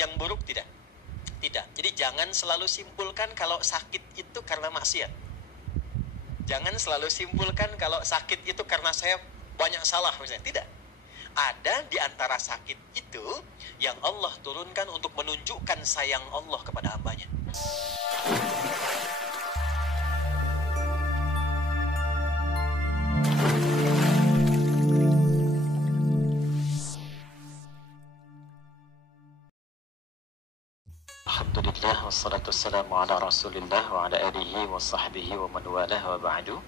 yang buruk? Tidak. Tidak. Jadi jangan selalu simpulkan kalau sakit itu karena maksiat. Jangan selalu simpulkan kalau sakit itu karena saya banyak salah misalnya. Tidak. Ada di antara sakit itu yang Allah turunkan untuk menunjukkan sayang Allah kepada hambanya. Alhamdulillah wassalatu wassalamu ala rasulillah wa ala alihi wa sahbihi wa man walah wa ba'du.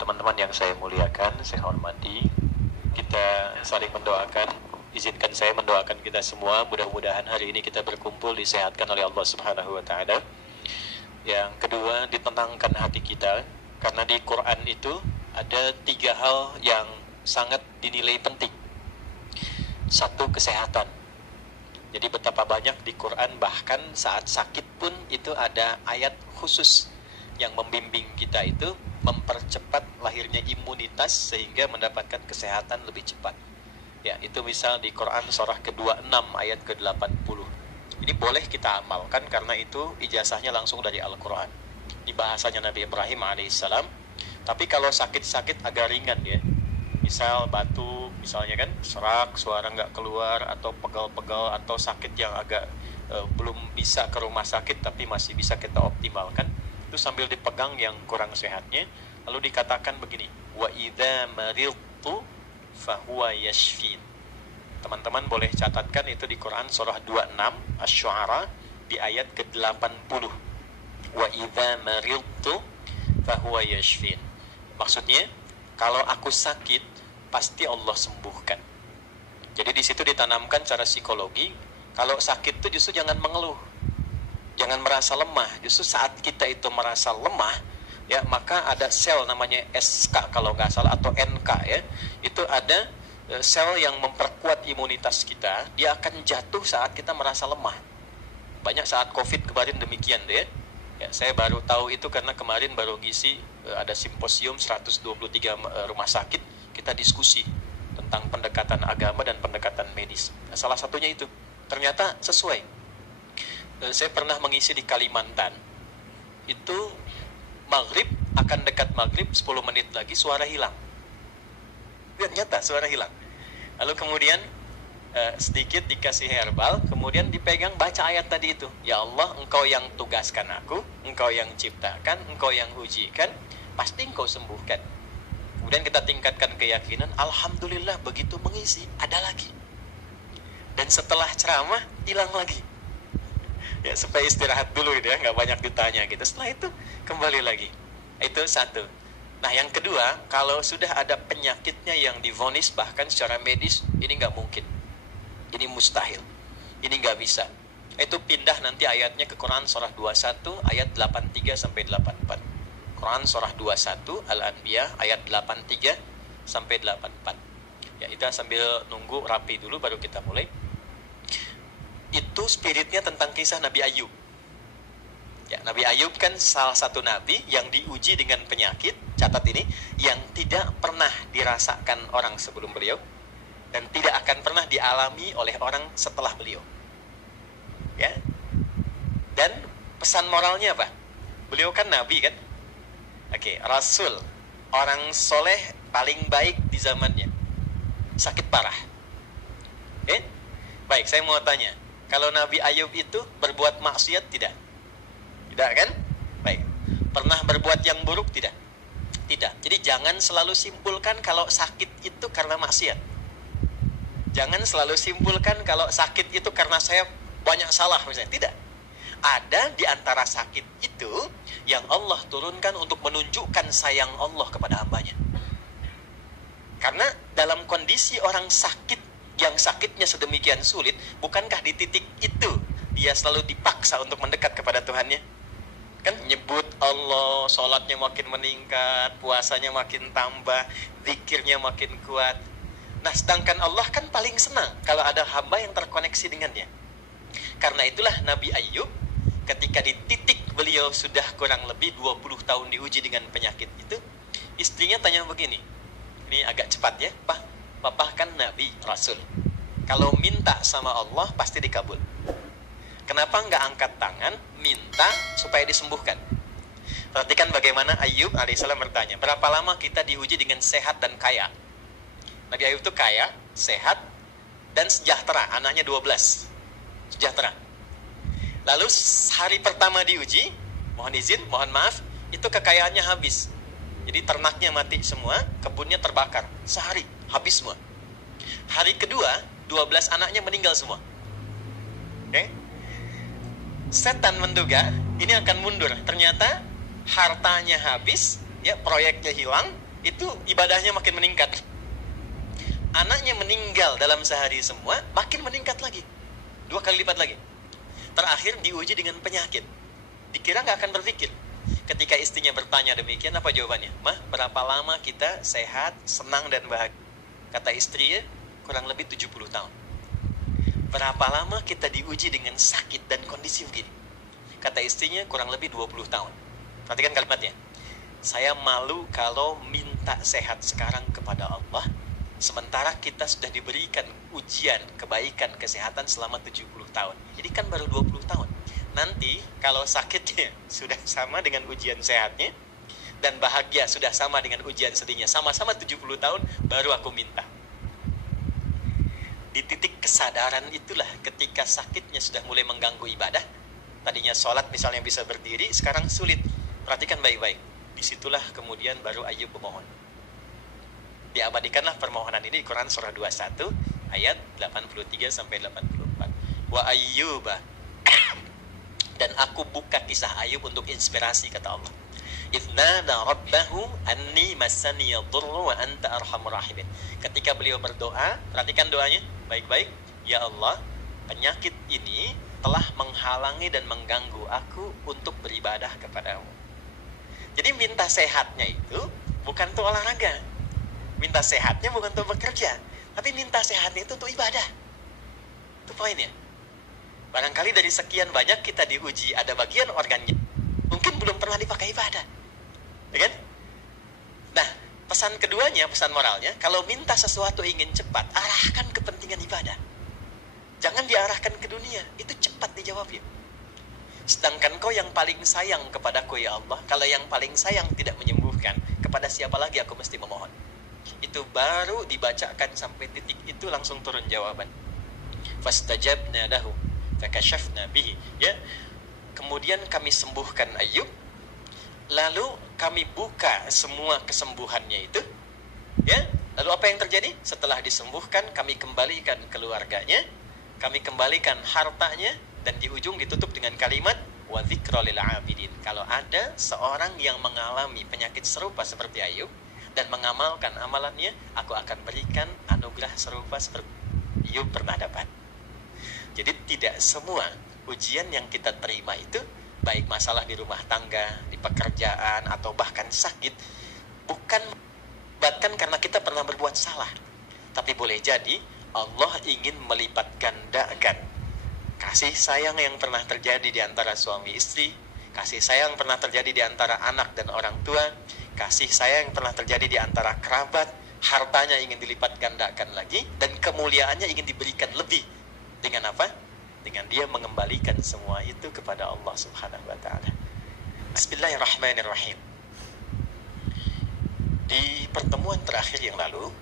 Teman-teman yang saya muliakan, saya hormati, kita saling mendoakan. Izinkan saya mendoakan kita semua, mudah-mudahan hari ini kita berkumpul disehatkan oleh Allah Subhanahu wa taala. Yang kedua, ditenangkan hati kita, karena di Quran itu ada 3 hal yang sangat dinilai penting. 1, kesehatan. Jadi betapa banyak di Quran, bahkan saat sakit pun itu ada ayat khusus yang membimbing kita itu mempercepat lahirnya imunitas sehingga mendapatkan kesehatan lebih cepat. Ya, itu misal di Quran surah ke-26 ayat ke-80. Ini boleh kita amalkan karena itu ijazahnya langsung dari Al-Quran. Di bahasanya Nabi Ibrahim alaihissalam. Tapi kalau sakit-sakit agak ringan ya. Misal batuk, misalnya kan, serak, suara nggak keluar, atau pegal-pegal, atau sakit yang agak belum bisa ke rumah sakit tapi masih bisa kita optimalkan, itu sambil dipegang yang kurang sehatnya, lalu dikatakan begini, wa idza maridtu fahuwa yashfin. Teman-teman boleh catatkan itu di Quran surah 26 Asy-Syu'ara di ayat ke-80. Wa idza maridtu fahuwa yashfin. Maksudnya, kalau aku sakit pasti Allah sembuhkan. Jadi di situ ditanamkan cara psikologi, kalau sakit itu justru jangan mengeluh, jangan merasa lemah. Justru saat kita itu merasa lemah, ya maka ada sel namanya SK kalau nggak salah, atau NK ya, itu ada sel yang memperkuat imunitas kita. Dia akan jatuh saat kita merasa lemah. Banyak saat COVID kemarin demikian deh. Ya, saya baru tahu itu karena kemarin baru ngisi ada simposium 123 rumah sakit. Kita diskusi tentang pendekatan agama dan pendekatan medis. Nah, salah satunya itu ternyata sesuai. Saya pernah mengisi di Kalimantan. Itu maghrib, akan dekat maghrib 10 menit lagi suara hilang. Ternyata suara hilang. Lalu kemudian sedikit dikasih herbal, kemudian dipegang baca ayat tadi itu. Ya Allah, Engkau yang tugaskan aku, Engkau yang ciptakan, Engkau yang ujikan, pasti Engkau sembuhkan. Kemudian kita tingkatkan keyakinan, alhamdulillah begitu mengisi, ada lagi. Dan setelah ceramah, hilang lagi. Ya, supaya istirahat dulu gitu ya, nggak banyak ditanya gitu. Setelah itu, kembali lagi. Itu 1. Nah, yang kedua, kalau sudah ada penyakitnya yang divonis bahkan secara medis, ini nggak mungkin. Ini mustahil. Ini nggak bisa. Itu pindah nanti ayatnya ke Quran surah 21 ayat 83 sampai 84. Quran surah 21 Al-Anbiya ayat 83 sampai 84. Ya, kita sambil nunggu rapi dulu baru kita mulai. Itu spiritnya tentang kisah Nabi Ayub. Ya, Nabi Ayub kan salah satu nabi yang diuji dengan penyakit, catat ini, yang tidak pernah dirasakan orang sebelum beliau dan tidak akan pernah dialami oleh orang setelah beliau. Ya. Dan pesan moralnya apa? Beliau kan nabi kan? Oke, Rasul, orang soleh paling baik di zamannya, sakit parah. Baik, saya mau tanya, kalau Nabi Ayub itu berbuat maksiat tidak? Tidak kan? Baik, pernah berbuat yang buruk tidak? Tidak. Jadi jangan selalu simpulkan kalau sakit itu karena maksiat. Jangan selalu simpulkan kalau sakit itu karena saya banyak salah misalnya. Tidak. Ada di antara sakit itu yang Allah turunkan untuk menunjukkan sayang Allah kepada hambanya. Karena dalam kondisi orang sakit, yang sakitnya sedemikian sulit, bukankah di titik itu dia selalu dipaksa untuk mendekat kepada Tuhannya? Kan nyebut Allah, sholatnya makin meningkat, puasanya makin tambah, zikirnya makin kuat. Nah, sedangkan Allah kan paling senang kalau ada hamba yang terkoneksi dengannya. Karena itulah Nabi Ayub, ketika di titik beliau sudah kurang lebih 20 tahun diuji dengan penyakit itu, istrinya tanya begini, ini agak cepat ya, Papa kan Nabi, Rasul, Kalau minta sama Allah pasti dikabul. Kenapa nggak angkat tangan minta supaya disembuhkan? Perhatikan bagaimana Ayub alaihissalam bertanya, berapa lama kita diuji dengan sehat dan kaya? Nabi Ayub itu kaya, sehat, dan sejahtera. Anaknya 12. Sejahtera. Lalu hari pertama diuji, mohon izin, mohon maaf, itu kekayaannya habis. Jadi ternaknya mati semua, kebunnya terbakar. Sehari, habis semua. Hari kedua, 12 anaknya meninggal semua. Oke? Setan menduga ini akan mundur. Ternyata hartanya habis, ya, proyeknya hilang, itu ibadahnya makin meningkat. Anaknya meninggal dalam sehari semua, makin meningkat lagi. 2 kali lipat lagi. Terakhir diuji dengan penyakit. Dikira nggak akan berpikir. Ketika istrinya bertanya demikian, apa jawabannya? Mah, berapa lama kita sehat, senang, dan bahagia? Kata istrinya, kurang lebih 70 tahun. Berapa lama kita diuji dengan sakit dan kondisi begini? Kata istrinya, kurang lebih 20 tahun. Perhatikan kalimatnya. Saya malu kalau minta sehat sekarang kepada Allah, sementara kita sudah diberikan ujian kebaikan kesehatan selama 70 tahun. Jadi kan baru 20 tahun. Nanti kalau sakitnya sudah sama dengan ujian sehatnya, dan bahagia sudah sama dengan ujian sedihnya, sama-sama 70 tahun, baru aku minta. Di titik kesadaran itulah ketika sakitnya sudah mulai mengganggu ibadah. Tadinya sholat misalnya bisa berdiri, sekarang sulit. Perhatikan baik-baik. Disitulah kemudian baru Ayub memohon. Diabadikanlah permohonan ini di Quran surah 21 ayat 83 sampai 84. Wa Ayyuba. Dan aku buka kisah Ayub untuk inspirasi, kata Allah. Idnada rabbahu anni massani yadurru wa anta arhamur rahimin. Ketika beliau berdoa, perhatikan doanya baik-baik. Ya Allah, penyakit ini telah menghalangi dan mengganggu aku untuk beribadah kepadamu. Jadi minta sehatnya itu bukan untuk olahraga. Minta sehatnya bukan untuk bekerja. Tapi minta sehatnya itu untuk ibadah. Itu poinnya. Barangkali dari sekian banyak kita diuji, ada bagian organnya mungkin belum pernah dipakai ibadah. Ya kan? Nah, pesan keduanya, pesan moralnya, kalau minta sesuatu ingin cepat, arahkan kepentingan ibadah. Jangan diarahkan ke dunia, itu cepat dijawabnya. Sedangkan kau yang paling sayang kepadaku ya Allah, kalau yang paling sayang tidak menyembuhkan, kepada siapa lagi aku mesti memohon? Itu baru dibacakan sampai titik itu langsung turun jawaban. Fastajabna lahu fakashafna bihi, ya. Kemudian kami sembuhkan Ayub. Lalu kami buka semua kesembuhannya itu, ya. Lalu apa yang terjadi? Setelah disembuhkan, kami kembalikan keluarganya, kami kembalikan hartanya, dan di ujung ditutup dengan kalimat wa dzikra lil abidin. Kalau ada seorang yang mengalami penyakit serupa seperti Ayub dan mengamalkan amalannya, aku akan berikan anugerah serupa seperti Ayub pernah dapat. Jadi tidak semua ujian yang kita terima itu, baik masalah di rumah tangga, di pekerjaan, atau bahkan sakit, bukan bahkan karena kita pernah berbuat salah. Tapi boleh jadi Allah ingin melipat gandakan kasih sayang yang pernah terjadi di antara suami istri, kasih sayang pernah terjadi di antara anak dan orang tua, kasih sayang yang pernah terjadi di antara kerabat, hartanya ingin dilipat gandakan lagi, dan kemuliaannya ingin diberikan lebih. Dengan apa? Dengan dia mengembalikan semua itu kepada Allah Subhanahu wa ta'ala. Bismillahirrahmanirrahim. Di pertemuan terakhir yang lalu,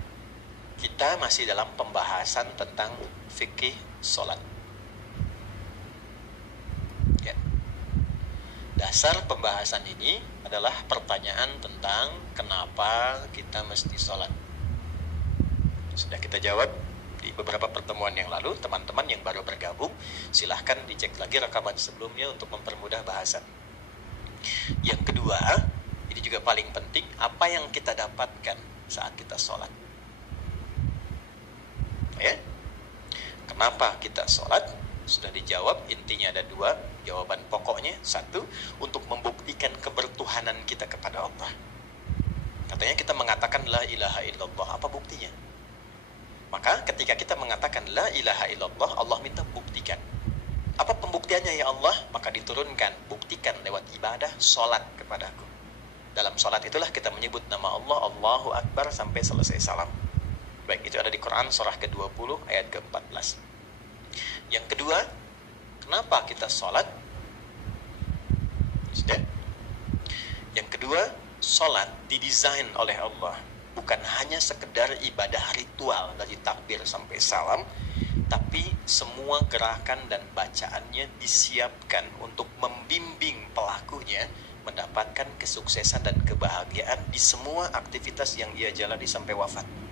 kita masih dalam pembahasan tentang fikih sholat. Ya. Dasar pembahasan ini adalah pertanyaan tentang kenapa kita mesti sholat. Sudah kita jawab di beberapa pertemuan yang lalu. Teman-teman yang baru bergabung, silahkan dicek lagi rekaman sebelumnya untuk mempermudah bahasan. Yang kedua, ini juga paling penting, apa yang kita dapatkan saat kita sholat. Ya, kenapa kita sholat? Sudah dijawab, intinya ada 2 jawaban pokoknya. 1, untuk membuktikan kebertuhanan kita kepada Allah. Katanya kita mengatakan la ilaha illallah, apa buktinya? Maka ketika kita mengatakan la ilaha illallah, Allah minta buktikan. Apa pembuktiannya ya Allah? Maka diturunkan, buktikan lewat ibadah, sholat kepadaku. Dalam sholat itulah kita menyebut nama Allah, Allahu Akbar, sampai selesai salam. Baik, itu ada di Quran surah ke-20 ayat ke-14. Yang kedua, kenapa kita sholat? Sudah. Yang kedua, sholat didesain oleh Allah bukan hanya sekedar ibadah ritual dari takbir sampai salam, tapi semua gerakan dan bacaannya disiapkan untuk membimbing pelakunya mendapatkan kesuksesan dan kebahagiaan di semua aktivitas yang ia jalani sampai wafat.